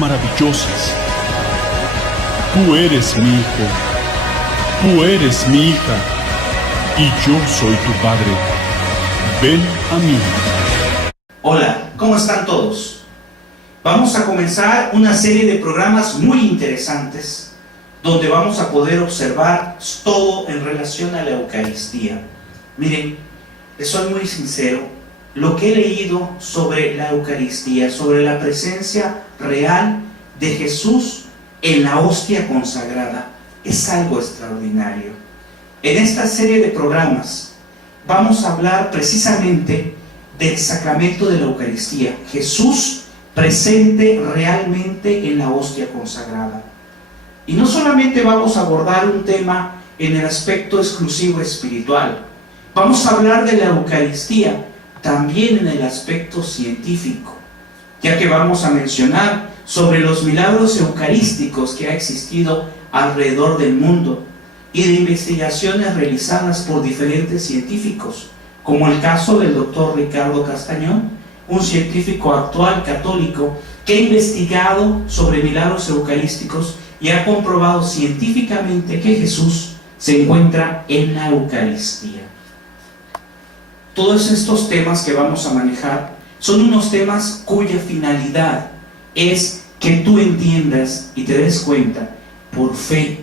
maravillosas. Tú eres mi hijo, tú eres mi hija, y yo soy tu padre. Ven a mí. Hola, ¿cómo están todos? Vamos a comenzar una serie de programas muy interesantes donde vamos a poder observar todo en relación a la Eucaristía. Miren, les soy muy sincero, lo que he leído sobre la Eucaristía, sobre la presencia real de Jesús en la hostia consagrada, es algo extraordinario. En esta serie de programas vamos a hablar precisamente del sacramento de la Eucaristía, Jesús presente realmente en la hostia consagrada. Y no solamente vamos a abordar un tema en el aspecto exclusivo espiritual, vamos a hablar de la Eucaristía también en el aspecto científico, ya que vamos a mencionar sobre los milagros eucarísticos que ha existido alrededor del mundo y de investigaciones realizadas por diferentes científicos, como el caso del doctor Ricardo Castañón, un científico actual católico que ha investigado sobre milagros eucarísticos y ha comprobado científicamente que Jesús se encuentra en la Eucaristía. Todos estos temas que vamos a manejar son unos temas cuya finalidad es que tú entiendas y te des cuenta, por fe,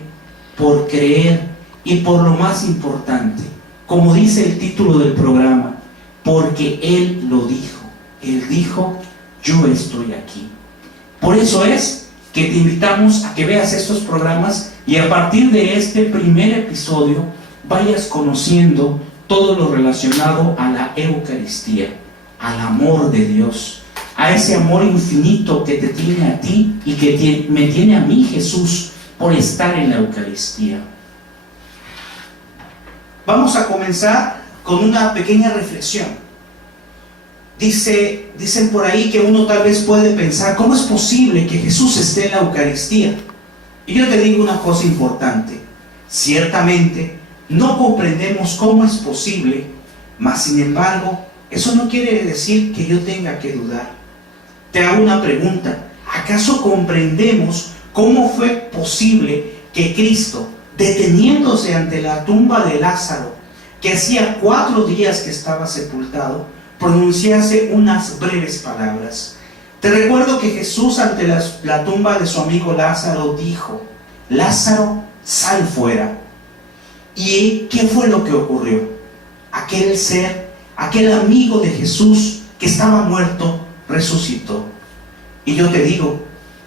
por creer y por lo más importante, como dice el título del programa, porque Él lo dijo. Él dijo, yo estoy aquí. Por eso es que te invitamos a que veas estos programas y a partir de este primer episodio vayas conociendo todo lo relacionado a la Eucaristía, al amor de Dios, a ese amor infinito que te tiene a ti y que me tiene a mí, Jesús, por estar en la Eucaristía. Vamos a comenzar con una pequeña reflexión. Dicen por ahí que uno tal vez puede pensar, ¿cómo es posible que Jesús esté en la Eucaristía? Y yo te digo una cosa importante, ciertamente no comprendemos cómo es posible, mas sin embargo, eso no quiere decir que yo tenga que dudar. Te hago una pregunta, ¿acaso comprendemos cómo fue posible que Cristo, deteniéndose ante la tumba de Lázaro, que hacía 4 días que estaba sepultado, pronunciase unas breves palabras? Te recuerdo que Jesús ante la tumba de su amigo Lázaro dijo, Lázaro, sal fuera. ¿Y qué fue lo que ocurrió? Aquel ser, aquel amigo de Jesús que estaba muerto, resucitó. Y yo te digo,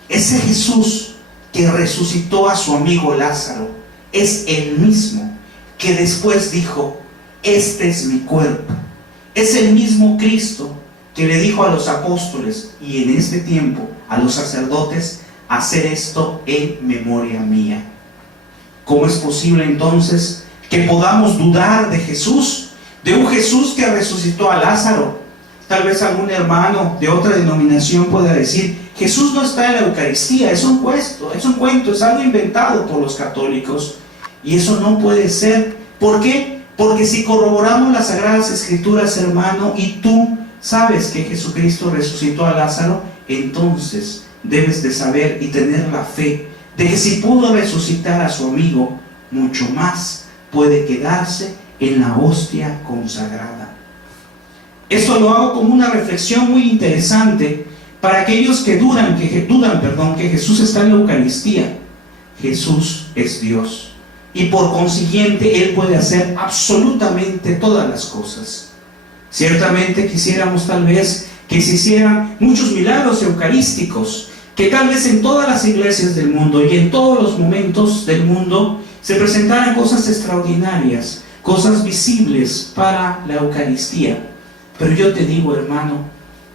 ese Jesús que resucitó a su amigo Lázaro es el mismo que después dijo, este es mi cuerpo. Es el mismo Cristo que le dijo a los apóstoles y en este tiempo a los sacerdotes, hacer esto en memoria mía. ¿Cómo es posible entonces que podamos dudar de Jesús? De un Jesús que resucitó a Lázaro. Tal vez algún hermano de otra denominación pueda decir, Jesús no está en la Eucaristía, es un cuento, es algo inventado por los católicos. Y eso no puede ser. ¿Por qué? Porque si corroboramos las Sagradas Escrituras, hermano, y tú sabes que Jesucristo resucitó a Lázaro, entonces debes de saber y tener la fe de que si pudo resucitar a su amigo, mucho más puede quedarse en la hostia consagrada. Esto lo hago como una reflexión muy interesante para aquellos que dudan que Jesús está en la Eucaristía. Jesús es Dios y por consiguiente Él puede hacer absolutamente todas las cosas. Ciertamente quisiéramos tal vez que se hicieran muchos milagros eucarísticos, que tal vez en todas las iglesias del mundo y en todos los momentos del mundo se presentaran cosas extraordinarias, cosas visibles para la Eucaristía. Pero yo te digo, hermano,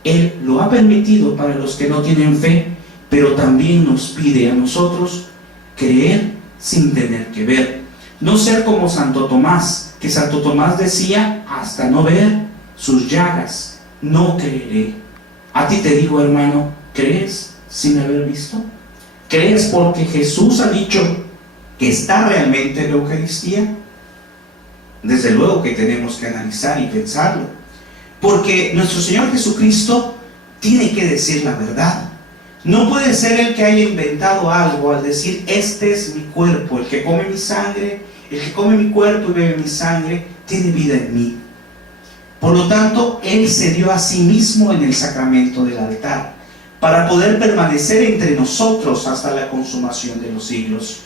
Él lo ha permitido para los que no tienen fe, pero también nos pide a nosotros creer sin tener que ver. No ser como Santo Tomás, que Santo Tomás decía, hasta no ver sus llagas, no creeré. A ti te digo, hermano, ¿crees sin haber visto? ¿Crees porque Jesús ha dicho que está realmente en la Eucaristía? Desde luego que tenemos que analizar y pensarlo, porque nuestro Señor Jesucristo tiene que decir la verdad. No puede ser el que haya inventado algo al decir, este es mi cuerpo, el que come mi sangre, el que come mi cuerpo y bebe mi sangre, tiene vida en mí. Por lo tanto, Él se dio a sí mismo en el sacramento del altar, para poder permanecer entre nosotros hasta la consumación de los siglos.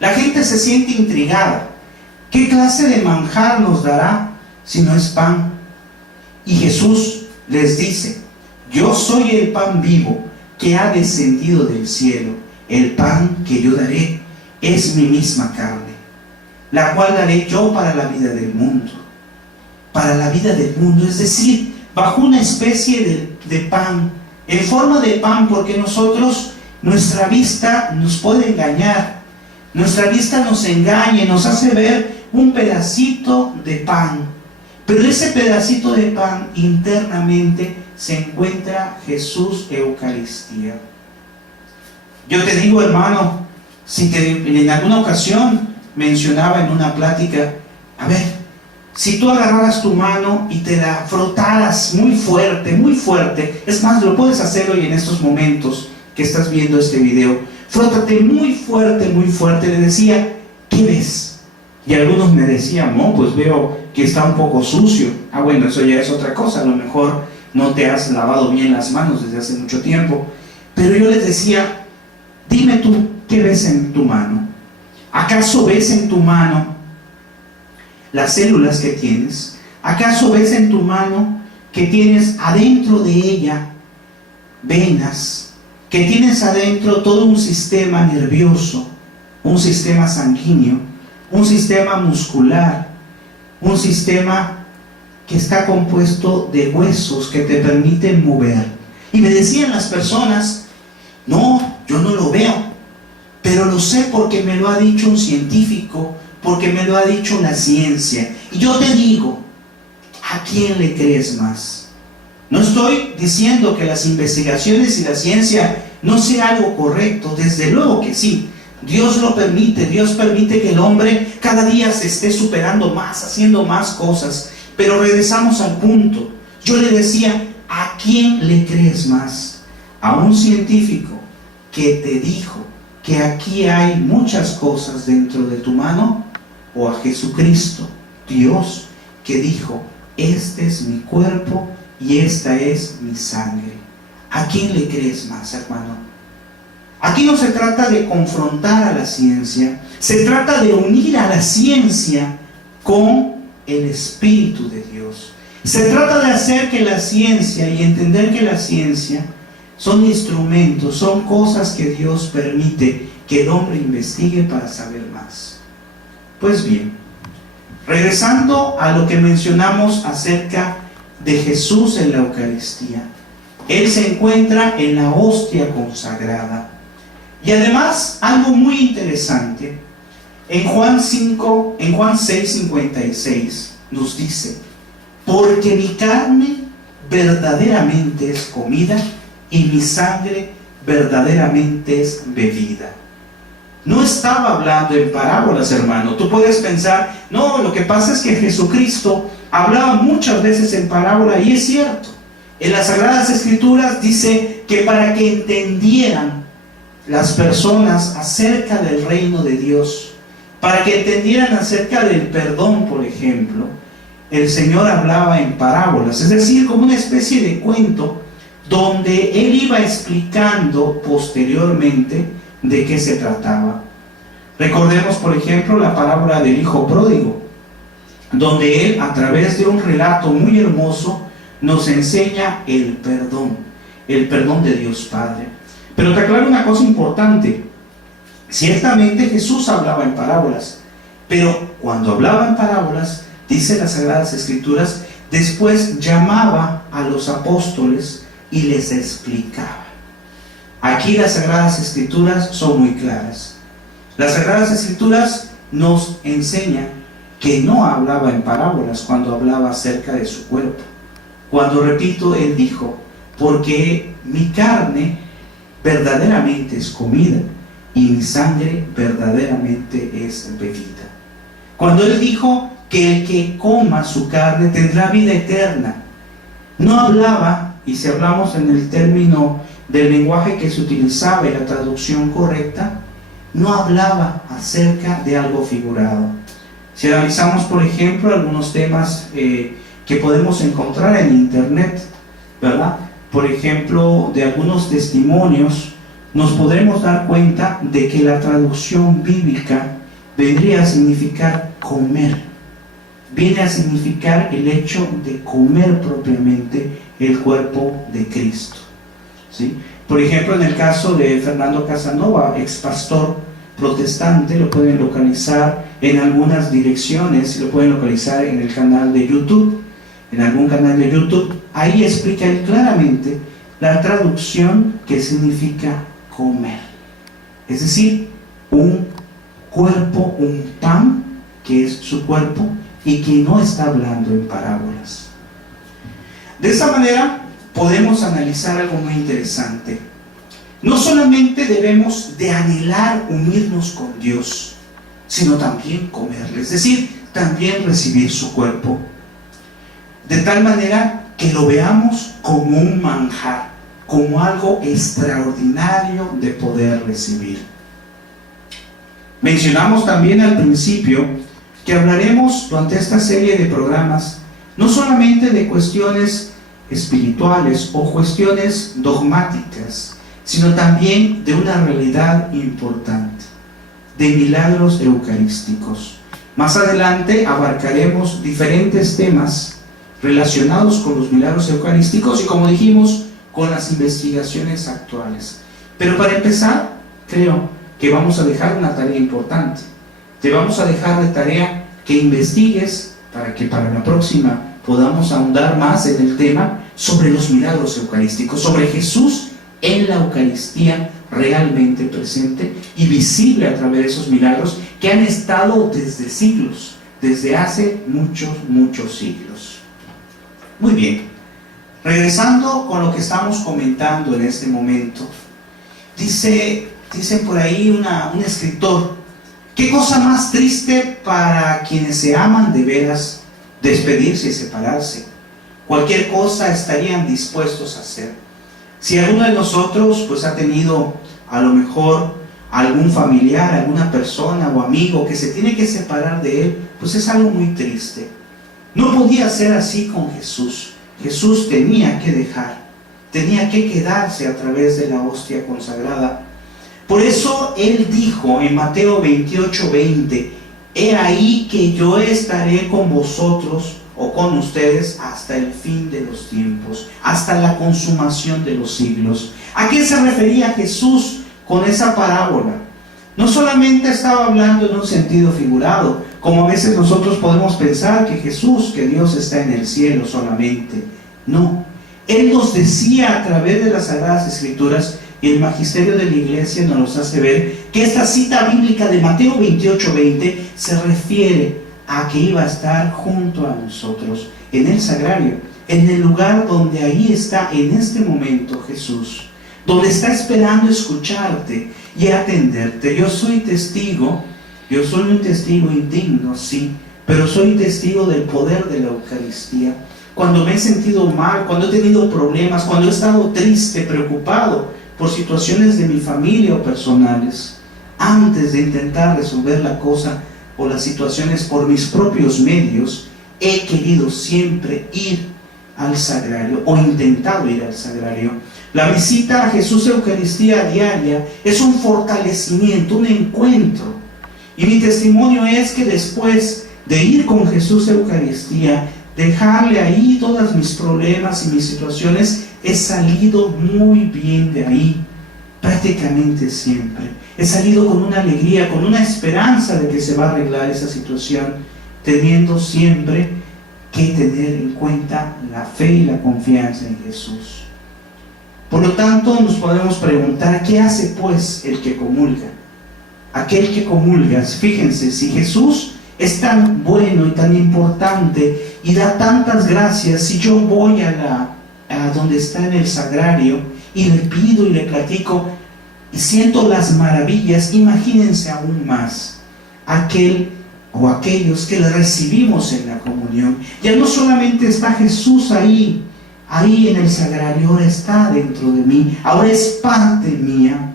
La gente se siente intrigada. ¿Qué clase de manjar nos dará si no es pan? Y Jesús les dice, yo soy el pan vivo que ha descendido del cielo. El pan que yo daré es mi misma carne, la cual daré yo para la vida del mundo. Para la vida del mundo, es decir, bajo una especie de pan, en forma de pan, porque nosotros, nuestra vista nos puede engañar, nuestra vista nos engaña y nos hace ver un pedacito de pan, pero ese pedacito de pan internamente se encuentra Jesús Eucaristía. Yo te digo, hermano, si en alguna ocasión mencionaba en una plática, a ver, si tú agarraras tu mano y te la frotaras muy fuerte, es más, lo puedes hacer hoy en estos momentos que estás viendo este video, frótate muy fuerte, le decía, ¿qué ves? Y algunos me decían, no, pues veo que está un poco sucio. Ah, bueno, eso ya es otra cosa, a lo mejor no te has lavado bien las manos desde hace mucho tiempo. Pero yo les decía, dime tú, ¿qué ves en tu mano? ¿Acaso ves en tu mano las células que tienes? ¿Acaso ves en tu mano que tienes adentro de ella venas, que tienes adentro todo un sistema nervioso, un sistema sanguíneo, un sistema muscular, un sistema que está compuesto de huesos que te permiten mover? Y me decían las personas, no, yo no lo veo, pero lo sé porque me lo ha dicho un científico, porque me lo ha dicho la ciencia. Y yo te digo, ¿a quién le crees más? No estoy diciendo que las investigaciones y la ciencia no sea algo correcto, desde luego que sí. Dios lo permite, Dios permite que el hombre cada día se esté superando más, haciendo más cosas. Pero regresamos al punto. Yo le decía, ¿a quién le crees más? ¿A un científico que te dijo que aquí hay muchas cosas dentro de tu mano? ¿O a Jesucristo, Dios, que dijo, este es mi cuerpo y esta es mi sangre? ¿A quién le crees más, hermano? Aquí no se trata de confrontar a la ciencia, se trata de unir a la ciencia con el Espíritu de Dios. Se trata de hacer que la ciencia y entender que la ciencia son instrumentos, son cosas que Dios permite que el hombre investigue para saber más. Pues bien, regresando a lo que mencionamos acerca de Jesús en la Eucaristía, Él se encuentra en la hostia consagrada. Y además, algo muy interesante, en Juan 6:56 nos dice, porque mi carne verdaderamente es comida y mi sangre verdaderamente es bebida. No estaba hablando en parábolas, hermano. Tú puedes pensar, no, lo que pasa es que Jesucristo hablaba muchas veces en parábola, y es cierto. En las Sagradas Escrituras dice que para que entendieran las personas acerca del reino de Dios, para que entendieran acerca del perdón, por ejemplo, el Señor hablaba en parábolas, es decir, como una especie de cuento donde Él iba explicando posteriormente de qué se trataba. Recordemos, por ejemplo, la parábola del hijo pródigo, donde Él, a través de un relato muy hermoso, nos enseña el perdón de Dios Padre. Pero te aclaro una cosa importante. Ciertamente Jesús hablaba en parábolas, pero cuando hablaba en parábolas, dice las Sagradas Escrituras, después llamaba a los apóstoles y les explicaba. Aquí las Sagradas Escrituras son muy claras. Las Sagradas Escrituras nos enseñan que no hablaba en parábolas cuando hablaba acerca de su cuerpo. Cuando, repito, Él dijo, porque mi carne verdaderamente es comida y mi sangre verdaderamente es bebida. Cuando Él dijo que el que coma su carne tendrá vida eterna, no hablaba, y si hablamos en el término del lenguaje que se utilizaba y la traducción correcta, no hablaba acerca de algo figurado. Si analizamos, por ejemplo, algunos temas que podemos encontrar en internet, ¿verdad? Por ejemplo, de algunos testimonios, nos podremos dar cuenta de que la traducción bíblica vendría a significar comer. Viene a significar el hecho de comer propiamente el cuerpo de Cristo, ¿sí? Por ejemplo, en el caso de Fernando Casanova, ex pastor protestante, lo pueden localizar en algunas direcciones, lo pueden localizar en el canal de YouTube, en algún canal de YouTube. Ahí explica él claramente la traducción que significa comer, es decir, un cuerpo, un pan que es su cuerpo y que no está hablando en parábolas. De esta manera podemos analizar algo muy interesante. No solamente debemos de anhelar unirnos con Dios, sino también comerle, es decir, también recibir su cuerpo, de tal manera que lo veamos como un manjar, como algo extraordinario de poder recibir. Mencionamos también al principio que hablaremos durante esta serie de programas no solamente de cuestiones espirituales o cuestiones dogmáticas, sino también de una realidad importante, de milagros eucarísticos. Más adelante abarcaremos diferentes temas relacionados con los milagros eucarísticos y, como dijimos, con las investigaciones actuales. Pero para empezar, creo que vamos a dejar una tarea importante. Te vamos a dejar de tarea que investigues para que para la próxima podamos ahondar más en el tema sobre los milagros eucarísticos, sobre Jesús en la Eucaristía realmente presente y visible a través de esos milagros que han estado desde siglos, desde hace muchos siglos. Muy bien, regresando con lo que estamos comentando en este momento, dice por ahí un escritor: qué cosa más triste para quienes se aman de veras, despedirse y separarse. Cualquier cosa estarían dispuestos a hacer. Si alguno de nosotros pues ha tenido a lo mejor algún familiar, alguna persona o amigo que se tiene que separar de él, pues es algo muy triste. No podía ser así con Jesús. Jesús tenía que dejar, tenía que quedarse a través de la hostia consagrada. Por eso Él dijo en Mateo 28:20: he ahí que yo estaré con vosotros o con ustedes hasta el fin de los tiempos, hasta la consumación de los siglos. ¿A qué se refería Jesús con esa parábola? No solamente estaba hablando en un sentido figurado, como a veces nosotros podemos pensar que Jesús, que Dios está en el cielo solamente. No, Él nos decía a través de las Sagradas Escrituras, y el magisterio de la Iglesia nos hace ver que esta cita bíblica de Mateo 28:20 se refiere a que iba a estar junto a nosotros en el sagrario, en el lugar donde ahí está en este momento Jesús, donde está esperando escucharte y atenderte. Yo soy testigo, yo soy un testigo indigno, sí, pero soy testigo del poder de la Eucaristía. Cuando me he sentido mal, cuando he tenido problemas, cuando he estado triste, preocupado por situaciones de mi familia o personales, antes de intentar resolver la cosa o las situaciones por mis propios medios, he querido siempre ir al sagrario o intentado ir al sagrario. La visita a Jesús Eucaristía diaria es un fortalecimiento, un encuentro. Y mi testimonio es que después de ir con Jesús Eucaristía, dejarle ahí todos mis problemas y mis situaciones, he salido muy bien de ahí, prácticamente siempre. He salido con una alegría, con una esperanza de que se va a arreglar esa situación, teniendo siempre que tener en cuenta la fe y la confianza en Jesús. Por lo tanto, nos podemos preguntar, ¿qué hace pues el que comulga? Aquel que comulga, fíjense, si Jesús es tan bueno y tan importante y da tantas gracias, si yo voy a donde está en el sagrario y le pido y le platico y siento las maravillas, imagínense aún más aquel o aquellos que le recibimos en la comunión. Ya no solamente está Jesús ahí ahí en el sagrario, ahora está dentro de mí, ahora es parte mía.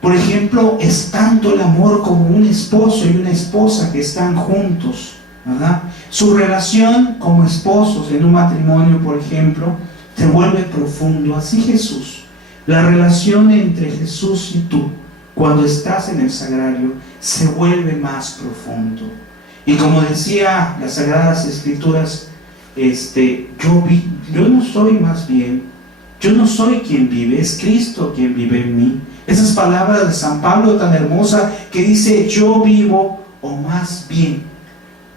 Por ejemplo, es tanto el amor como un esposo y una esposa que están juntos, ¿verdad? Su relación como esposos en un matrimonio, por ejemplo, se vuelve profundo. Así Jesús, la relación entre Jesús y tú, cuando estás en el sagrario, se vuelve más profundo. Y como decía las Sagradas Escrituras, yo no soy más bien, yo no soy quien vive, es Cristo quien vive en mí. Esas palabras de San Pablo tan hermosa que dice, yo vivo, o más bien,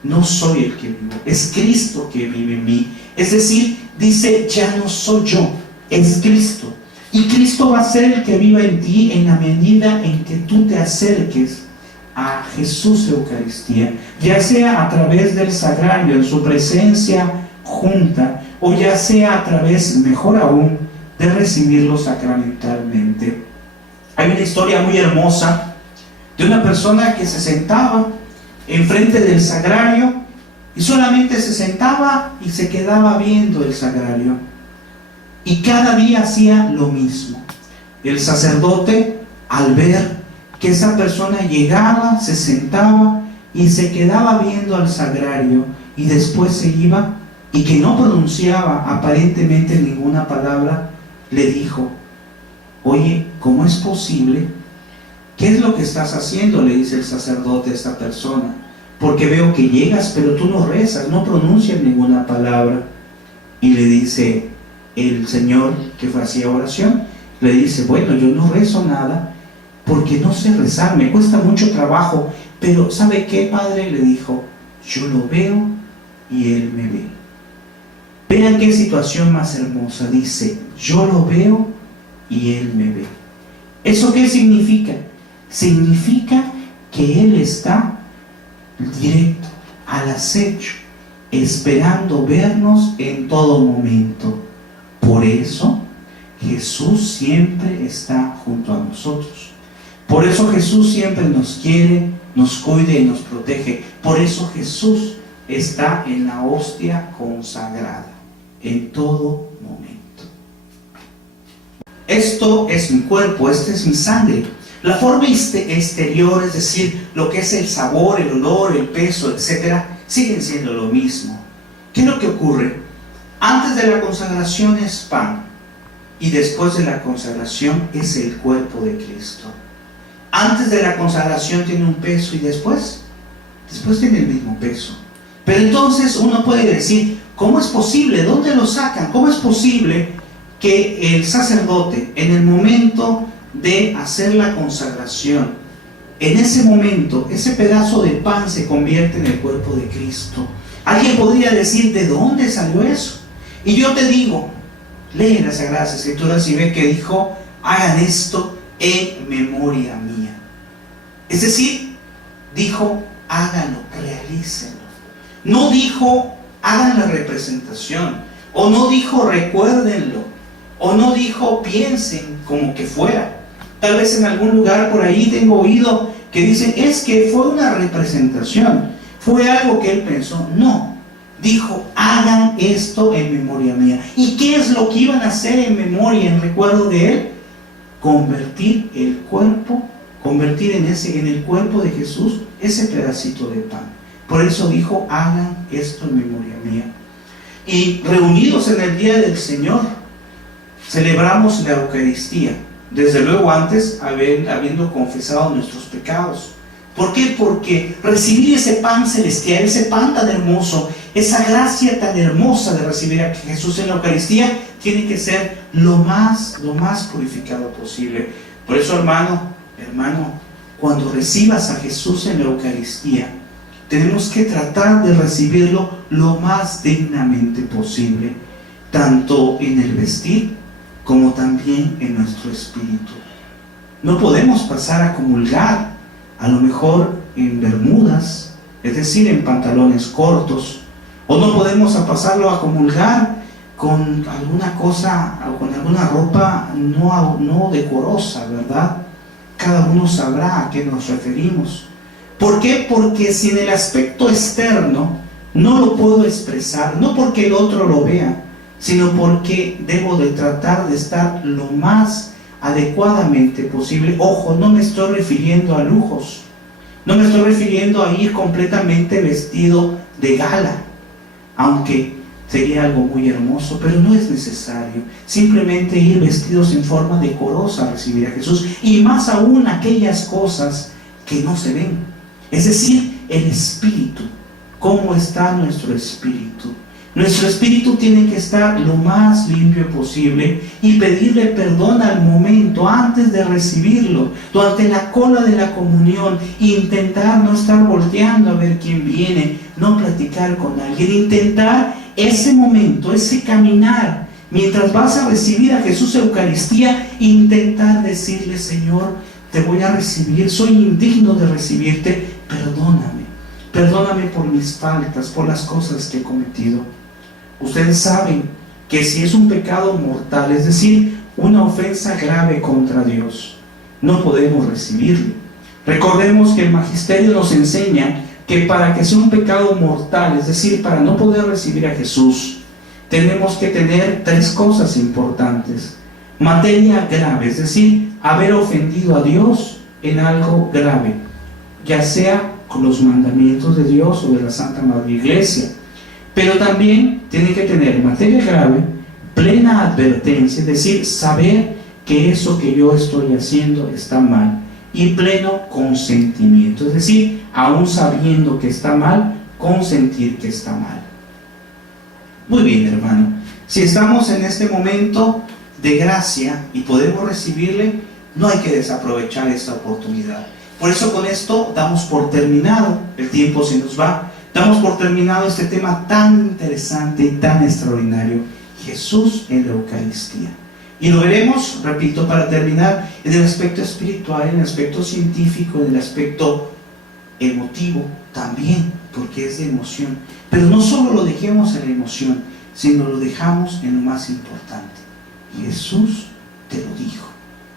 no soy el que vivo, es Cristo que vive en mí. Es decir, dice, ya no soy yo, es Cristo. Y Cristo va a ser el que viva en ti en la medida en que tú te acerques a Jesús Eucaristía, ya sea a través del sagrario, en su presencia junta, o ya sea a través, mejor aún, de recibirlo sacramentalmente. Hay una historia muy hermosa de una persona que se sentaba enfrente del sagrario y solamente se sentaba y se quedaba viendo el sagrario. Y cada día hacía lo mismo. El sacerdote, al ver que esa persona llegaba, se sentaba y se quedaba viendo al sagrario y después se iba y que no pronunciaba aparentemente ninguna palabra, le dijo, oye, ¿cómo es posible? ¿Qué es lo que estás haciendo?, le dice el sacerdote a esta persona, porque veo que llegas pero tú no rezas, no pronuncias ninguna palabra. Y le dice el Señor que hacía oración, le dice, bueno, yo no rezo nada porque no sé rezar, me cuesta mucho trabajo, pero ¿sabe qué, Padre?, le dijo, yo lo veo y Él me ve. Vean qué situación más hermosa, dice, yo lo veo y Él me ve. ¿Eso qué significa? Significa que Él está directo, al acecho, esperando vernos en todo momento. Por eso Jesús siempre está junto a nosotros. Por eso Jesús siempre nos quiere, nos cuida y nos protege. Por eso Jesús está en la hostia consagrada, en todo momento. Esto es mi cuerpo, esta es mi sangre. La forma exterior, es decir, lo que es el sabor, el olor, el peso, etc., siguen siendo lo mismo. ¿Qué es lo que ocurre? Antes de la consagración es pan y después de la consagración es el cuerpo de Cristo. Antes de la consagración tiene un peso y después tiene el mismo peso. Pero entonces uno puede decir, ¿cómo es posible? ¿Dónde lo sacan? ¿Cómo es posible que el sacerdote, en el momento de hacer la consagración, en ese momento, ese pedazo de pan se convierte en el cuerpo de Cristo? Alguien podría decir, ¿de dónde salió eso? Y yo te digo, lee las Sagradas Escrituras y ve que dijo, hagan esto en memoria mía. Es decir, dijo, háganlo, realícenlo. No dijo, hagan la representación, o no dijo, recuérdenlo, o no dijo, piensen como que fuera. Tal vez en algún lugar por ahí tengo oído que dicen, es que fue una representación, fue algo que él pensó. No, dijo, hagan esto en memoria mía. ¿Y qué es lo que iban a hacer en memoria, en recuerdo de él? Convertir el cuerpo, convertir en el cuerpo de Jesús ese pedacito de pan. Por eso dijo, hagan esto en memoria mía. Y reunidos en el día del Señor, celebramos la Eucaristía. Desde luego antes, habiendo confesado nuestros pecados. ¿Por qué? Porque recibir ese pan celestial, ese pan tan hermoso, esa gracia tan hermosa de recibir a Jesús en la Eucaristía, tiene que ser lo más purificado posible. Por eso, hermano, cuando recibas a Jesús en la Eucaristía, tenemos que tratar de recibirlo lo más dignamente posible, tanto en el vestir como también en nuestro espíritu. No podemos pasar a comulgar a lo mejor en bermudas, es decir, en pantalones cortos, o no podemos pasarlo a comulgar con alguna cosa o con alguna ropa no decorosa, ¿verdad? Cada uno sabrá a qué nos referimos. ¿Por qué? Porque si en el aspecto externo no lo puedo expresar, no porque el otro lo vea, sino porque debo de tratar de estar lo más adecuadamente posible. Ojo, no me estoy refiriendo a lujos, no me estoy refiriendo a ir completamente vestido de gala, aunque sería algo muy hermoso, pero no es necesario. Simplemente ir vestidos en forma decorosa a recibir a Jesús, y más aún aquellas cosas que no se ven, es decir, el espíritu. ¿Cómo está nuestro espíritu? Nuestro espíritu tiene que estar lo más limpio posible y pedirle perdón al momento, antes de recibirlo, durante la cola de la comunión. Intentar no estar volteando a ver quién viene, no platicar con alguien, intentar ese momento, ese caminar, mientras vas a recibir a Jesús Eucaristía, intentar decirle: Señor, te voy a recibir, soy indigno de recibirte, perdóname por mis faltas, por las cosas que he cometido. Ustedes saben que si es un pecado mortal, es decir, una ofensa grave contra Dios, no podemos recibirlo. Recordemos que el magisterio nos enseña que para que sea un pecado mortal, es decir, para no poder recibir a Jesús, tenemos que tener 3 cosas importantes. Materia grave, es decir, haber ofendido a Dios en algo grave, ya sea con los mandamientos de Dios o de la Santa Madre Iglesia. Pero también tiene que tener materia grave, plena advertencia, es decir, saber que eso que yo estoy haciendo está mal, y pleno consentimiento, es decir, aún sabiendo que está mal, consentir que está mal. Muy bien, hermano, si estamos en este momento de gracia y podemos recibirle, no hay que desaprovechar esta oportunidad. Por eso con esto damos por terminado, el tiempo se nos va, damos por terminado este tema tan interesante y tan extraordinario: Jesús en la Eucaristía. Y lo veremos, repito, para terminar, en el aspecto espiritual, en el aspecto científico, en el aspecto emotivo también, porque es de emoción. Pero no solo lo dejemos en la emoción, sino lo dejamos en lo más importante. Jesús te lo dijo,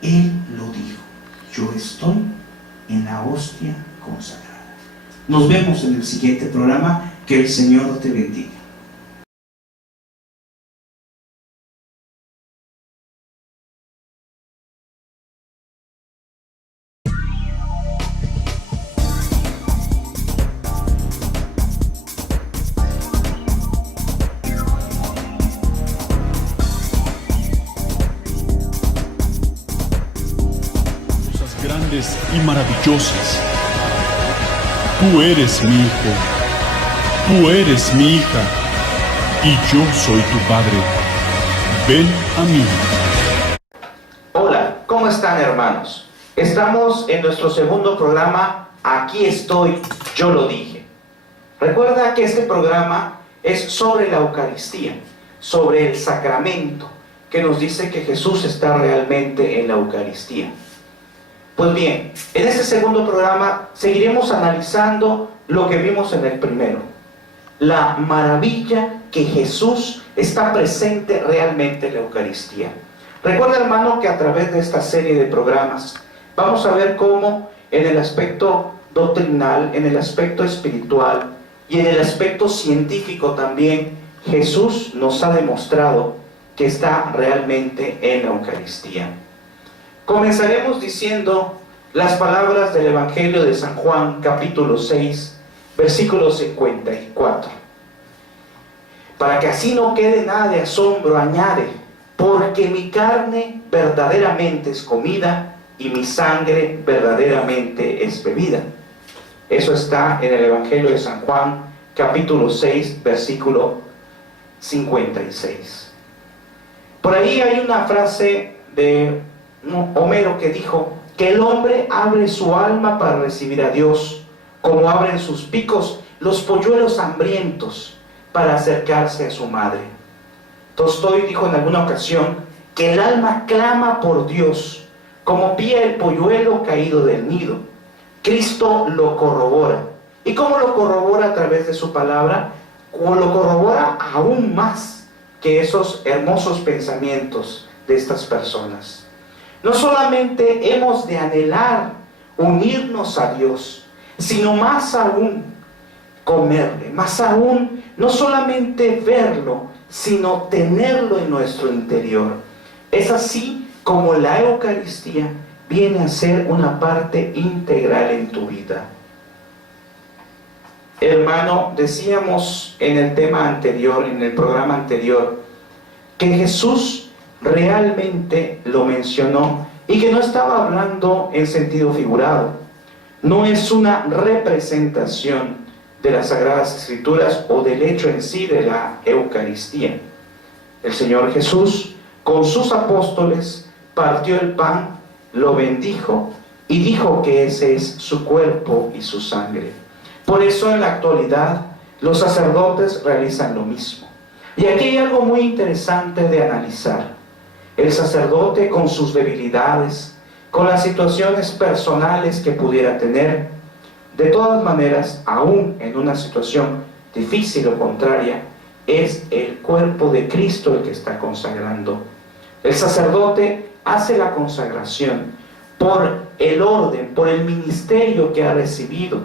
Él lo dijo: yo estoy en la hostia consagrada. Nos vemos en el siguiente programa. Que el Señor te bendiga. Cosas grandes y maravillosas. Tú eres mi hijo, tú eres mi hija, y yo soy tu padre. Ven a mí. Hola, ¿cómo están, hermanos? Estamos en nuestro segundo programa, Aquí estoy, yo lo dije. Recuerda que este programa es sobre la Eucaristía, sobre el sacramento, que nos dice que Jesús está realmente en la Eucaristía. Pues bien, en este segundo programa seguiremos analizando lo que vimos en el primero: la maravilla que Jesús está presente realmente en la Eucaristía. Recuerda, hermano, que a través de esta serie de programas vamos a ver cómo en el aspecto doctrinal, en el aspecto espiritual y en el aspecto científico también, Jesús nos ha demostrado que está realmente en la Eucaristía. Comenzaremos diciendo las palabras del Evangelio de San Juan, capítulo 6, versículo 54. Para que así no quede nada de asombro, añade: porque mi carne verdaderamente es comida y mi sangre verdaderamente es bebida. Eso está en el Evangelio de San Juan, capítulo 6, versículo 56. Por ahí hay una frase de Homero que dijo que el hombre abre su alma para recibir a Dios, como abren sus picos los polluelos hambrientos para acercarse a su madre. Tolstói dijo en alguna ocasión que el alma clama por Dios, como pía el polluelo caído del nido. Cristo lo corrobora. ¿Y cómo lo corrobora? A través de su palabra. Lo corrobora aún más que esos hermosos pensamientos de estas personas. No solamente hemos de anhelar unirnos a Dios, sino más aún comerle, más aún no solamente verlo, sino tenerlo en nuestro interior. Es así como la Eucaristía viene a ser una parte integral en tu vida. Hermano, decíamos en el tema anterior, en el programa anterior, que Jesús realmente lo mencionó y que no estaba hablando en sentido figurado. No es una representación de las Sagradas Escrituras o del hecho en sí de la Eucaristía. El Señor Jesús, con sus apóstoles, partió el pan, lo bendijo y dijo que ese es su cuerpo y su sangre. Por eso en la actualidad los sacerdotes realizan lo mismo. Y aquí hay algo muy interesante de analizar. El sacerdote, con sus debilidades, con las situaciones personales que pudiera tener, de todas maneras, aún en una situación difícil o contraria, es el cuerpo de Cristo el que está consagrando. El sacerdote hace la consagración por el orden, por el ministerio que ha recibido.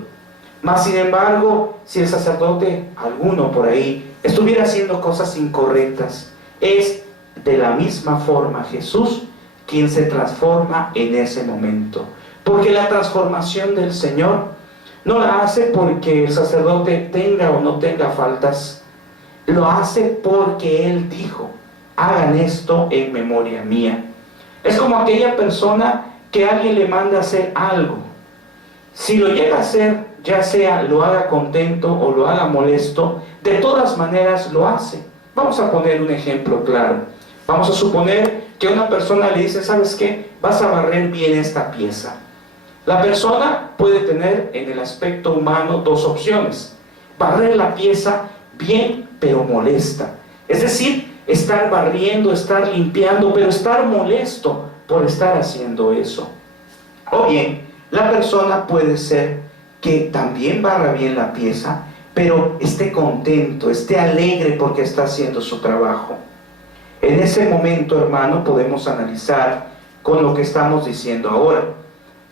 Mas, sin embargo, si el sacerdote, alguno por ahí, estuviera haciendo cosas incorrectas, es de la misma forma Jesús quien se transforma en ese momento. Porque la transformación del Señor no la hace porque el sacerdote tenga o no tenga faltas, lo hace porque Él dijo: hagan esto en memoria mía. Es como aquella persona que alguien le manda a hacer algo. Si lo llega a hacer, ya sea lo haga contento o lo haga molesto, de todas maneras lo hace. Vamos a poner un ejemplo claro. Vamos a suponer que una persona le dice: ¿sabes qué? Vas a barrer bien esta pieza. La persona puede tener en el aspecto humano dos opciones: barrer la pieza bien, pero molesta. Es decir, estar barriendo, estar limpiando, pero estar molesto por estar haciendo eso. O bien, la persona puede ser que también barra bien la pieza, pero esté contento, esté alegre porque está haciendo su trabajo. En ese momento, hermano, podemos analizar con lo que estamos diciendo ahora.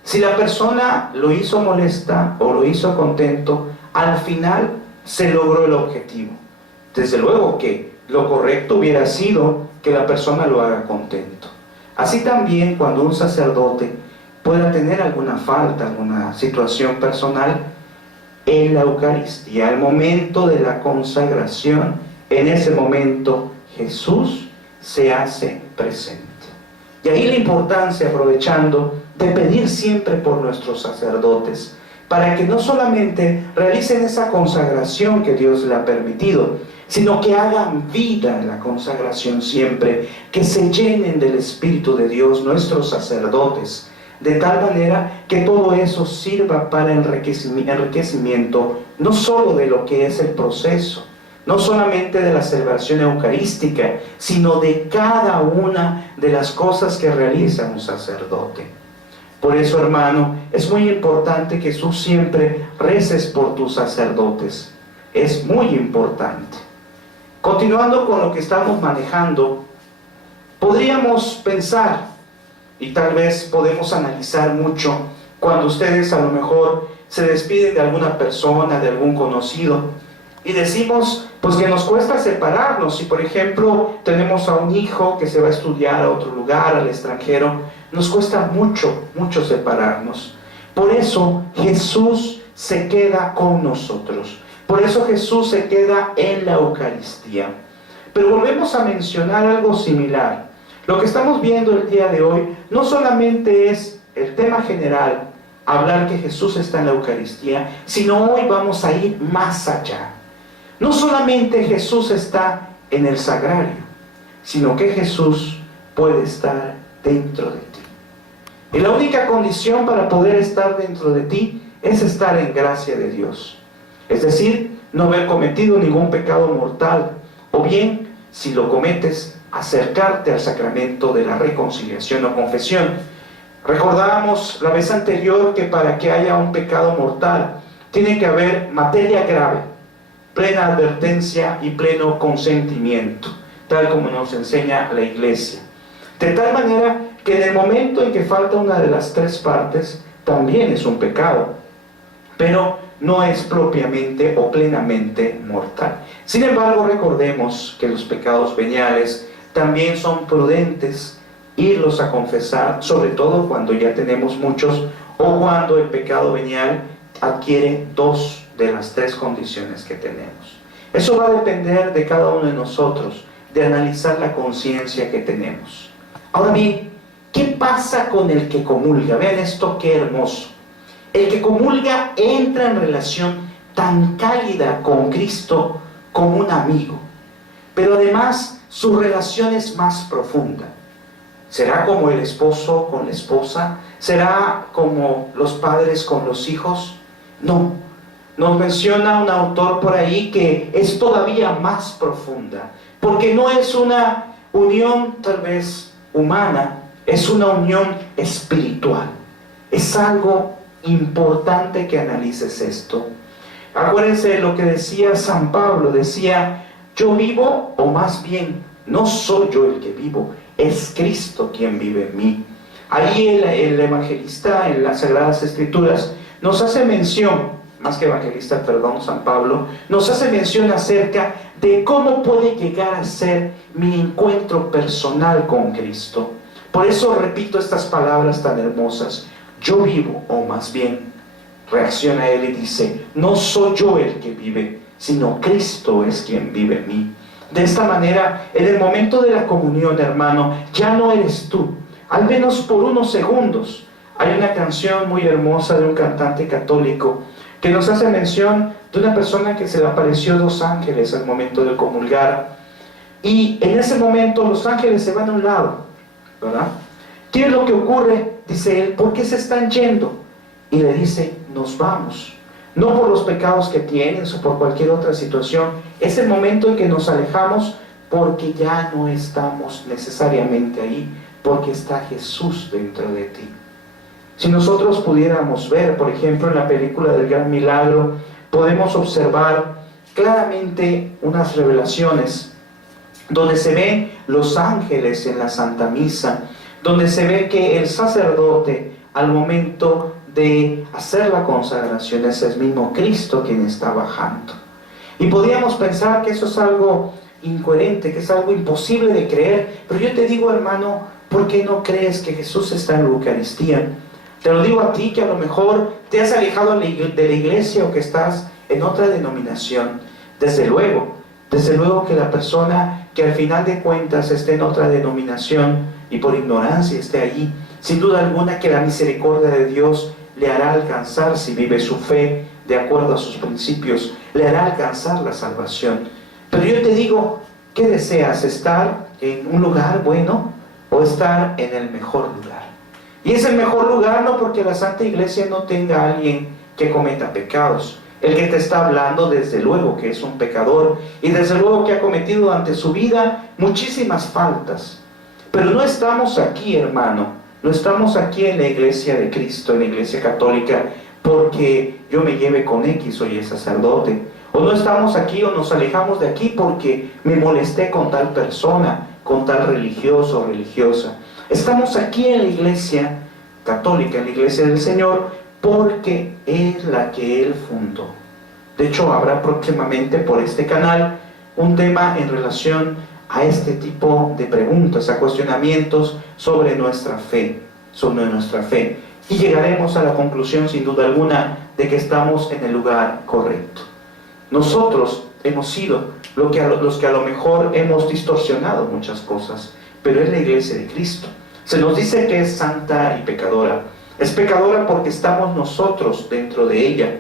Si la persona lo hizo molesta o lo hizo contento, al final se logró el objetivo. Desde luego que lo correcto hubiera sido que la persona lo haga contento. Así también, cuando un sacerdote pueda tener alguna falta, alguna situación personal, en la Eucaristía, al momento de la consagración, en ese momento Jesús se hace presente. Y ahí la importancia, aprovechando, de pedir siempre por nuestros sacerdotes, para que no solamente realicen esa consagración que Dios le ha permitido, sino que hagan vida en la consagración siempre, que se llenen del Espíritu de Dios nuestros sacerdotes, de tal manera que todo eso sirva para enriquecimiento, no solo de lo que es el proceso, no solamente de la celebración eucarística, sino de cada una de las cosas que realiza un sacerdote. Por eso, hermano, es muy importante que tú siempre reces por tus sacerdotes. Es muy importante. Continuando con lo que estamos manejando, podríamos pensar, y tal vez podemos analizar mucho, cuando ustedes a lo mejor se despiden de alguna persona, de algún conocido, y decimos, pues que nos cuesta separarnos. Si por ejemplo tenemos a un hijo que se va a estudiar a otro lugar, al extranjero, nos cuesta mucho separarnos. Por eso Jesús se queda con nosotros. Por eso Jesús se queda en la Eucaristía. Pero volvemos a mencionar algo similar. Lo que estamos viendo el día de hoy no solamente es el tema general, hablar que Jesús está en la Eucaristía, sino hoy vamos a ir más allá. No solamente Jesús está en el sagrario, sino que Jesús puede estar dentro de ti. Y la única condición para poder estar dentro de ti es estar en gracia de Dios. Es decir, no haber cometido ningún pecado mortal, o bien, si lo cometes, acercarte al sacramento de la reconciliación o confesión. Recordábamos la vez anterior que para que haya un pecado mortal, tiene que haber materia grave, plena advertencia y pleno consentimiento, tal como nos enseña la Iglesia. De tal manera que en el momento en que falta una de las tres partes, también es un pecado. pero no es propiamente o plenamente mortal. Sin embargo, recordemos que los pecados veniales también son prudentes irlos a confesar, sobre todo cuando ya tenemos muchos o cuando el pecado venial adquiere 2 de las 3 condiciones que tenemos. Eso va a depender de cada uno de nosotros, de analizar la conciencia que tenemos. Ahora bien, ¿qué pasa con el que comulga? Vean esto, qué hermoso. El que comulga entra en relación tan cálida con Cristo como un amigo, pero además su relación es más profunda. ¿Será como el esposo con la esposa? ¿Será como los padres con los hijos? No. Nos menciona un autor por ahí que es todavía más profunda, porque no es una unión tal vez humana, es una unión espiritual. Es algo importante que analices esto. Acuérdense de lo que decía San Pablo, decía, yo vivo, o más bien, no soy yo el que vivo, es Cristo quien vive en mí. Ahí el evangelista en las Sagradas Escrituras nos hace mención, más que evangelista, perdón, San Pablo, nos hace mención acerca de cómo puede llegar a ser mi encuentro personal con Cristo. Por eso repito estas palabras tan hermosas, yo vivo, o más bien, reacciona él y dice, no soy yo el que vive, sino Cristo es quien vive en mí. De esta manera, en el momento de la comunión, hermano, ya no eres tú, al menos por unos segundos. Hay una canción muy hermosa de un cantante católico que nos hace mención de una persona que se le apareció 2 ángeles al momento de comulgar. Y en ese momento los ángeles se van a un lado, ¿verdad? ¿Qué es lo que ocurre? Dice él, ¿por qué se están yendo? Y le dice, nos vamos. No por los pecados que tienes o por cualquier otra situación. Es el momento en que nos alejamos porque ya no estamos necesariamente ahí, porque está Jesús dentro de ti. Si nosotros pudiéramos ver, por ejemplo, en la película del Gran Milagro, podemos observar claramente unas revelaciones donde se ven los ángeles en la Santa Misa, donde se ve que el sacerdote, al momento de hacer la consagración, es el mismo Cristo quien está bajando. Y podríamos pensar que eso es algo incoherente, que es algo imposible de creer, pero yo te digo, hermano, ¿por qué no crees que Jesús está en la Eucaristía? Te lo digo a ti que a lo mejor te has alejado de la iglesia o que estás en otra denominación. Desde luego que la persona que al final de cuentas esté en otra denominación y por ignorancia esté allí, sin duda alguna que la misericordia de Dios le hará alcanzar, si vive su fe de acuerdo a sus principios, le hará alcanzar la salvación. Pero yo te digo, ¿qué deseas? ¿Estar en un lugar bueno o estar en el mejor lugar? Y es el mejor lugar no porque la Santa Iglesia no tenga a alguien que cometa pecados. El que te está hablando, desde luego que es un pecador y desde luego que ha cometido durante su vida muchísimas faltas. Pero no estamos aquí, hermano, no estamos aquí en la Iglesia de Cristo, en la Iglesia Católica, porque yo me lleve con X o Y sacerdote. O no estamos aquí o nos alejamos de aquí porque me molesté con tal persona, con tal religioso o religiosa. Estamos aquí en la Iglesia Católica, en la Iglesia del Señor, porque es la que Él fundó. De hecho, habrá próximamente por este canal un tema en relación a este tipo de preguntas, a cuestionamientos sobre nuestra fe, y llegaremos a la conclusión, sin duda alguna, de que estamos en el lugar correcto. Nosotros hemos sido los que a lo mejor hemos distorsionado muchas cosas, pero es la Iglesia de Cristo. Se nos dice que es santa y pecadora. Es pecadora porque estamos nosotros dentro de ella,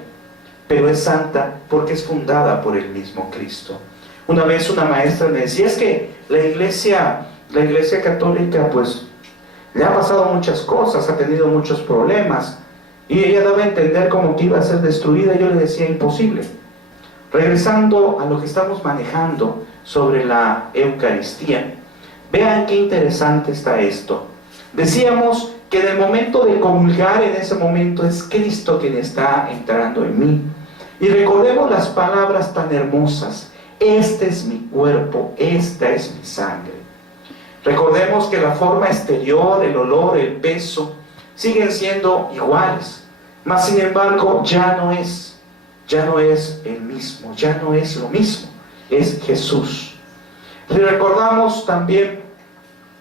pero es santa porque es fundada por el mismo Cristo. Una vez una maestra me decía, es que la iglesia católica pues le ha pasado muchas cosas, ha tenido muchos problemas, y ella daba a entender como que iba a ser destruida. Yo le decía, imposible. Regresando a lo que estamos manejando sobre la Eucaristía, vean qué interesante está esto. Decíamos que en el momento de comulgar, en ese momento es Cristo quien está entrando en mí. Y recordemos las palabras tan hermosas, este es mi cuerpo, esta es mi sangre. Recordemos que la forma exterior, el olor, el peso, siguen siendo iguales. mas sin embargo ya no es el mismo, ya no es lo mismo, es Jesús. Y recordamos también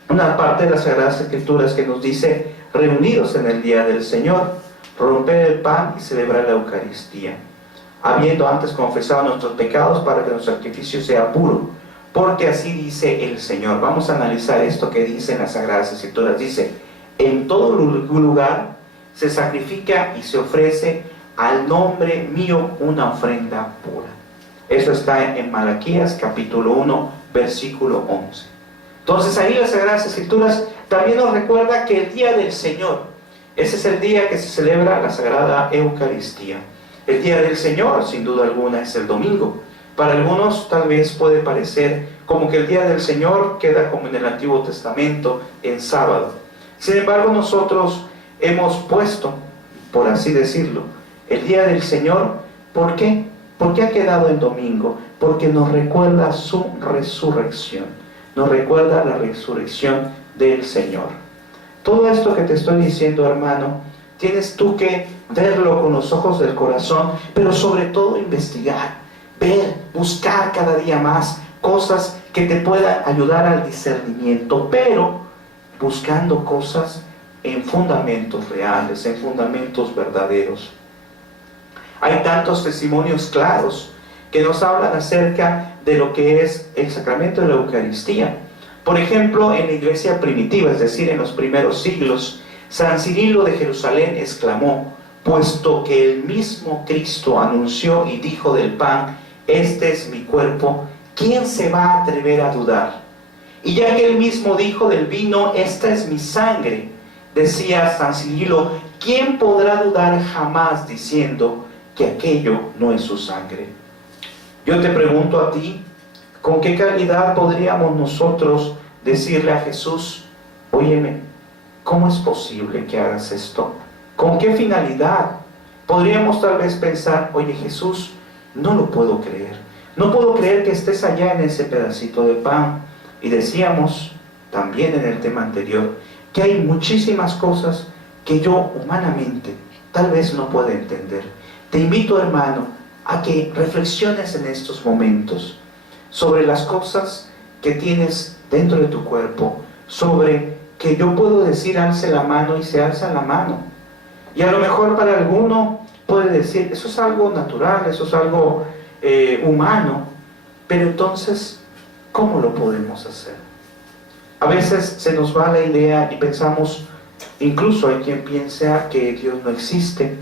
una parte de las Sagradas Escrituras que nos dice: reunidos en el día del Señor, romper el pan y celebrar la Eucaristía, habiendo antes confesado nuestros pecados para que nuestro sacrificio sea puro, porque así dice el Señor. Vamos a analizar esto que dice en las Sagradas Escrituras. Dice: en todo lugar se sacrifica y se ofrece al nombre mío una ofrenda pura. Eso está en Malaquías capítulo 1 versículo 11. Entonces ahí las Sagradas Escrituras también nos recuerda que el día del Señor, ese es el día que se celebra la Sagrada Eucaristía. El día del Señor, sin duda alguna, es el domingo. Para algunos tal vez puede parecer como que el día del Señor queda como en el Antiguo Testamento, en sábado. Sin embargo, nosotros hemos puesto, por así decirlo, el día del Señor. ¿Por qué? Porque ha quedado en domingo, porque nos recuerda su resurrección, nos recuerda la resurrección del Señor. Todo esto que te estoy diciendo, hermano, tienes tú que verlo con los ojos del corazón, pero sobre todo investigar, ver, buscar cada día más cosas que te puedan ayudar al discernimiento, pero buscando cosas en fundamentos reales, en fundamentos verdaderos. Hay tantos testimonios claros que nos hablan acerca de lo que es el sacramento de la Eucaristía. Por ejemplo, en la iglesia primitiva, es decir, en los primeros siglos, San Cirilo de Jerusalén exclamó: puesto que el mismo Cristo anunció y dijo del pan: este es mi cuerpo, ¿quién se va a atrever a dudar? Y ya que él mismo dijo del vino: esta es mi sangre, decía San Cirilo, ¿quién podrá dudar jamás diciendo que aquello no es su sangre? Yo te pregunto a ti, ¿con qué calidad podríamos nosotros decirle a Jesús: óyeme, ¿cómo es posible que hagas esto? ¿Con qué finalidad? Podríamos tal vez pensar: oye Jesús, no lo puedo creer. No puedo creer que estés allá en ese pedacito de pan. Y decíamos también en el tema anterior que hay muchísimas cosas que yo humanamente tal vez no pueda entender. Te invito, hermano, a que reflexiones en estos momentos sobre las cosas que tienes dentro de tu cuerpo, sobre que yo puedo decir: alce la mano, y se alza la mano. Y a lo mejor para alguno puede decir: eso es algo natural, eso es algo humano. Pero entonces, ¿cómo lo podemos hacer? A veces se nos va la idea y pensamos, incluso hay quien piensa que Dios no existe.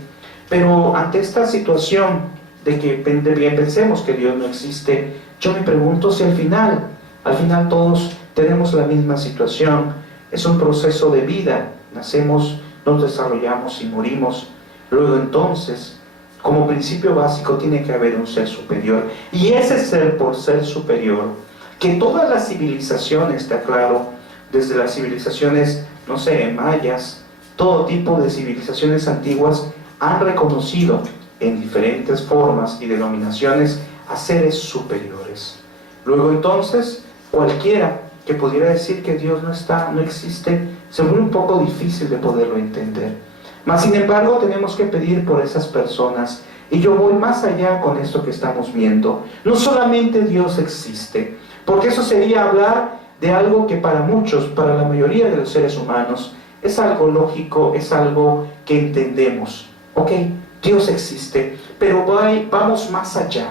Pero ante esta situación de que pensemos que Dios no existe, yo me pregunto si al final todos tenemos la misma situación. Es un proceso de vida. Nacemos, nos desarrollamos y morimos. Luego entonces, como principio básico, tiene que haber un ser superior. Y ese ser, por ser superior, que todas las civilizaciones, está claro, desde las civilizaciones, no sé, mayas, todo tipo de civilizaciones antiguas, han reconocido en diferentes formas y denominaciones a seres superiores. Luego entonces, cualquiera que pudiera decir que Dios no está, no existe, se vuelve un poco difícil de poderlo entender. Mas sin embargo, tenemos que pedir por esas personas. Y yo voy más allá con esto que estamos viendo. No solamente Dios existe, porque eso sería hablar de algo que para muchos, para la mayoría de los seres humanos, es algo lógico, es algo que entendemos. Ok, Dios existe, pero vamos más allá.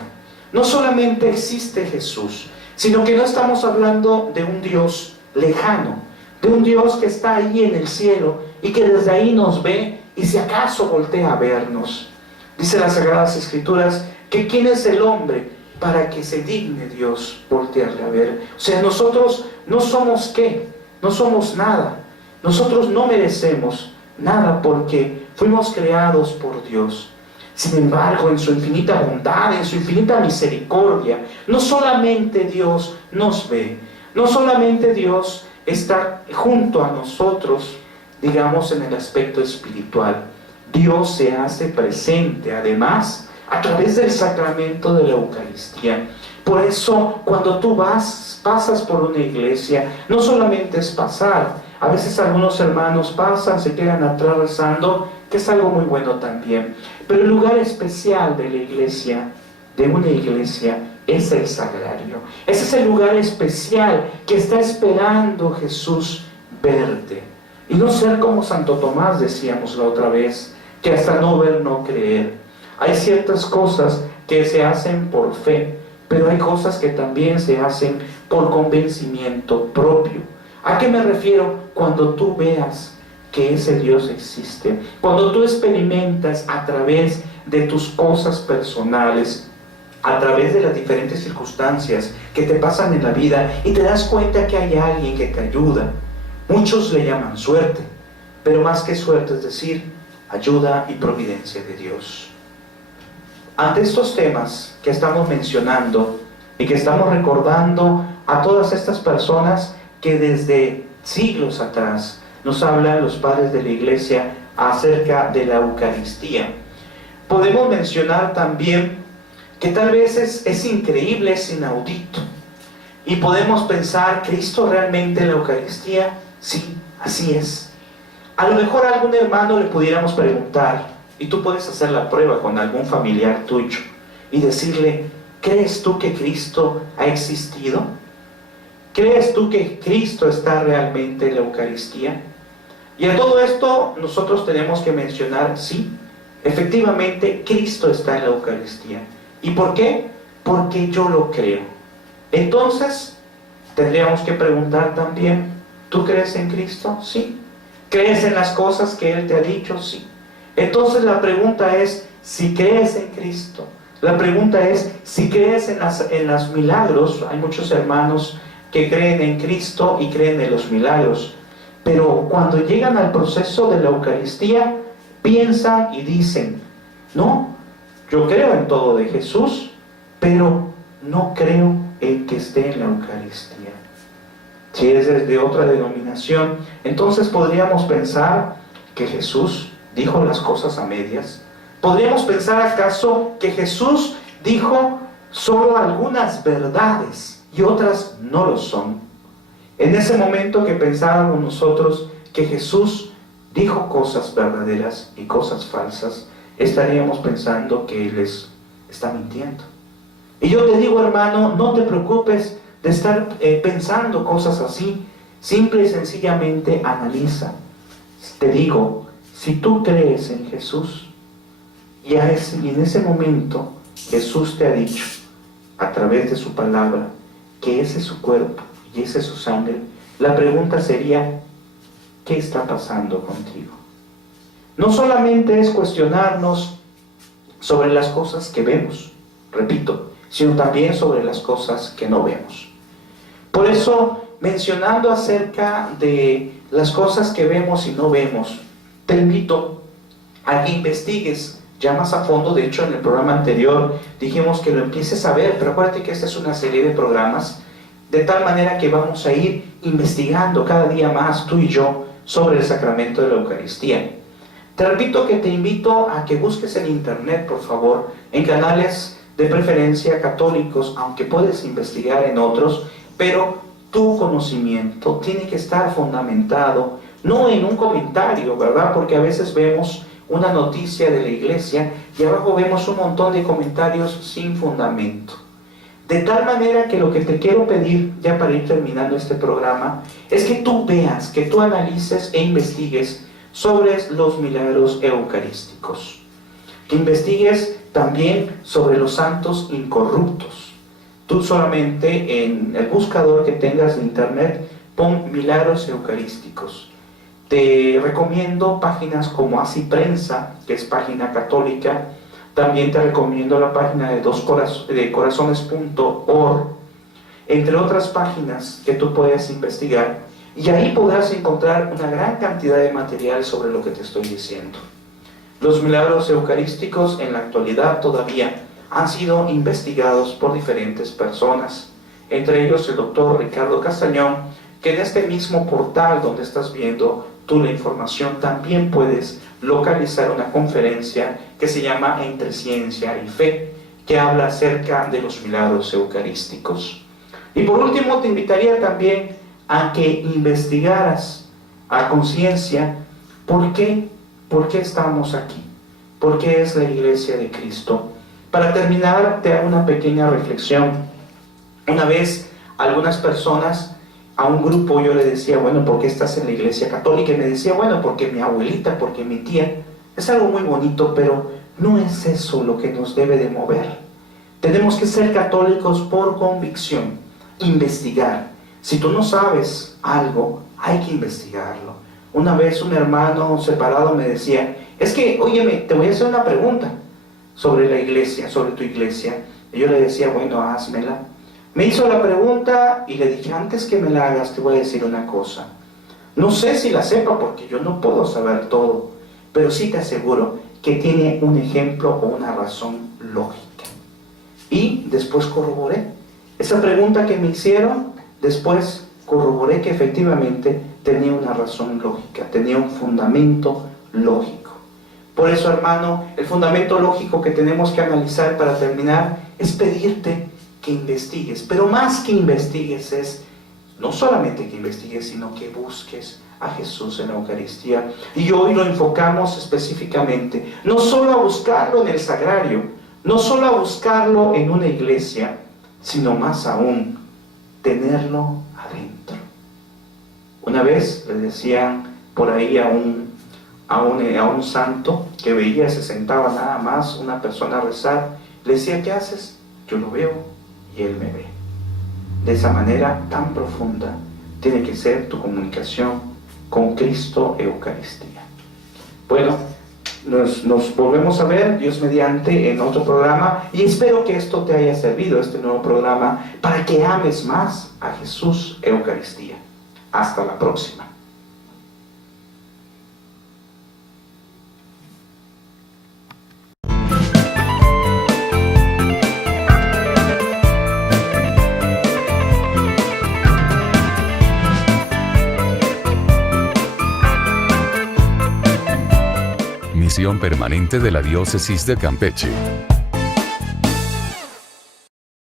No solamente existe Jesús, sino que no estamos hablando de un Dios lejano, de un Dios que está ahí en el cielo y que desde ahí nos ve y si acaso voltea a vernos. Dice las Sagradas Escrituras que ¿quién es el hombre para que se digne Dios voltearle a ver? O sea, nosotros no somos ¿qué? No somos nada. Nosotros no merecemos nada porque fuimos creados por Dios. Sin embargo, en su infinita bondad, en su infinita misericordia, no solamente Dios nos ve, no solamente Dios está junto a nosotros, digamos en el aspecto espiritual. Dios se hace presente, además, a través del sacramento de la Eucaristía. Por eso, cuando tú pasas por una iglesia, no solamente es pasar. A veces algunos hermanos pasan, se quedan atrás rezando que es algo muy bueno también. Pero el lugar especial de la iglesia, de una iglesia, es el sagrario. Ese es el lugar especial que está esperando Jesús verte. Y no ser como Santo Tomás, decíamos la otra vez, que hasta no ver, no creer. Hay ciertas cosas que se hacen por fe, pero hay cosas que también se hacen por convencimiento propio. ¿A qué me refiero? Cuando tú veas que ese Dios existe, cuando tú experimentas a través de tus cosas personales, a través de las diferentes circunstancias que te pasan en la vida y te das cuenta que hay alguien que te ayuda. Muchos le llaman suerte, pero más que suerte es decir, ayuda y providencia de Dios. Ante estos temas que estamos mencionando y que estamos recordando a todas estas personas que desde siglos atrás nos hablan los padres de la iglesia acerca de la Eucaristía, podemos mencionar también que tal vez es increíble, es inaudito. Y podemos pensar, ¿Cristo realmente en la Eucaristía? Sí, así es. A lo mejor a algún hermano le pudiéramos preguntar, y tú puedes hacer la prueba con algún familiar tuyo, y decirle, ¿crees tú que Cristo ha existido? ¿Crees tú que Cristo está realmente en la Eucaristía? Y a todo esto nosotros tenemos que mencionar, sí, efectivamente Cristo está en la Eucaristía. ¿Y por qué? Porque yo lo creo. Entonces, tendríamos que preguntar también, ¿tú crees en Cristo? Sí. ¿Crees en las cosas que Él te ha dicho? Sí. Entonces la pregunta es, si crees en Cristo, la pregunta es, si crees en los milagros. Hay muchos hermanos que creen en Cristo y creen en los milagros, pero cuando llegan al proceso de la Eucaristía, piensan y dicen, no, yo creo en todo de Jesús, pero no creo en que esté en la Eucaristía. Si es de otra denominación, entonces podríamos pensar que Jesús dijo las cosas a medias. ¿Podríamos pensar acaso que Jesús dijo solo algunas verdades y otras no lo son? En ese momento que pensábamos nosotros que Jesús dijo cosas verdaderas y cosas falsas, estaríamos pensando que Él está mintiendo. Y yo te digo, hermano, no te preocupes de estar pensando cosas así. Simple y sencillamente analiza. Te digo, si tú crees en Jesús, y en ese momento Jesús te ha dicho, a través de su palabra, que ese es su cuerpo y esa es su sangre, la pregunta sería, ¿qué está pasando contigo? No solamente es cuestionarnos sobre las cosas que vemos, repito, sino también sobre las cosas que no vemos. Por eso, mencionando acerca de las cosas que vemos y no vemos, te invito a que investigues ya más a fondo. De hecho, en el programa anterior dijimos que lo empieces a ver, pero acuérdate que esta es una serie de programas, de tal manera que vamos a ir investigando cada día más, tú y yo, sobre el sacramento de la Eucaristía. Te repito que te invito a que busques en internet, por favor, en canales de preferencia católicos, aunque puedes investigar en otros, pero tu conocimiento tiene que estar fundamentado, no en un comentario, ¿verdad? Porque a veces vemos una noticia de la iglesia y abajo vemos un montón de comentarios sin fundamento. De tal manera que lo que te quiero pedir, ya para ir terminando este programa, es que tú veas, que tú analices e investigues sobre los milagros eucarísticos. Que investigues también sobre los santos incorruptos. Tú solamente en el buscador que tengas de internet, pon milagros eucarísticos. Te recomiendo páginas como Así Prensa, que es página católica. También te recomiendo la página de corazones.org, entre otras páginas que tú puedes investigar, y ahí podrás encontrar una gran cantidad de material sobre lo que te estoy diciendo. Los milagros eucarísticos en la actualidad todavía han sido investigados por diferentes personas, entre ellos el doctor Ricardo Castañón, que en este mismo portal donde estás viendo tú la información también puedes localizar una conferencia que se llama Entre Ciencia y Fe, que habla acerca de los milagros eucarísticos. Y por último te invitaría también a que investigaras a conciencia por qué ¿Por qué estamos aquí? ¿Por qué es la iglesia de Cristo? Para terminar, te hago una pequeña reflexión. Una vez, algunas personas, a un grupo yo le decía, bueno, ¿por qué estás en la iglesia católica? Y me decía, bueno, porque mi abuelita, porque mi tía. Es algo muy bonito, pero no es eso lo que nos debe de mover. Tenemos que ser católicos por convicción, investigar. Si tú no sabes algo, hay que investigarlo. Una vez un hermano separado me decía, es que, óyeme, te voy a hacer una pregunta sobre la iglesia, sobre tu iglesia. Y yo le decía, bueno, házmela. Me hizo la pregunta y le dije, antes que me la hagas, te voy a decir una cosa. No sé si la sepa porque yo no puedo saber todo, pero sí te aseguro que tiene un ejemplo o una razón lógica. Y después corroboré. Esa pregunta que me hicieron, después corroboré que efectivamente tenía una razón lógica, tenía un fundamento lógico. Por eso, hermano, el fundamento lógico que tenemos que analizar para terminar es pedirte que investigues, pero más que investigues es no solamente que investigues, sino que busques a Jesús en la Eucaristía. Y hoy lo enfocamos específicamente, no solo a buscarlo en el sagrario, no solo a buscarlo en una iglesia, sino más aún, tenerlo adentro. Una vez le decían por ahí a un santo que veía, se sentaba nada más una persona a rezar, le decía, ¿qué haces? Yo lo veo y él me ve. De esa manera tan profunda tiene que ser tu comunicación con Cristo Eucaristía. Bueno, nos volvemos a ver, Dios mediante, en otro programa, y espero que esto te haya servido, este nuevo programa, para que ames más a Jesús Eucaristía. Hasta la próxima. Misión Permanente de la Diócesis de Campeche.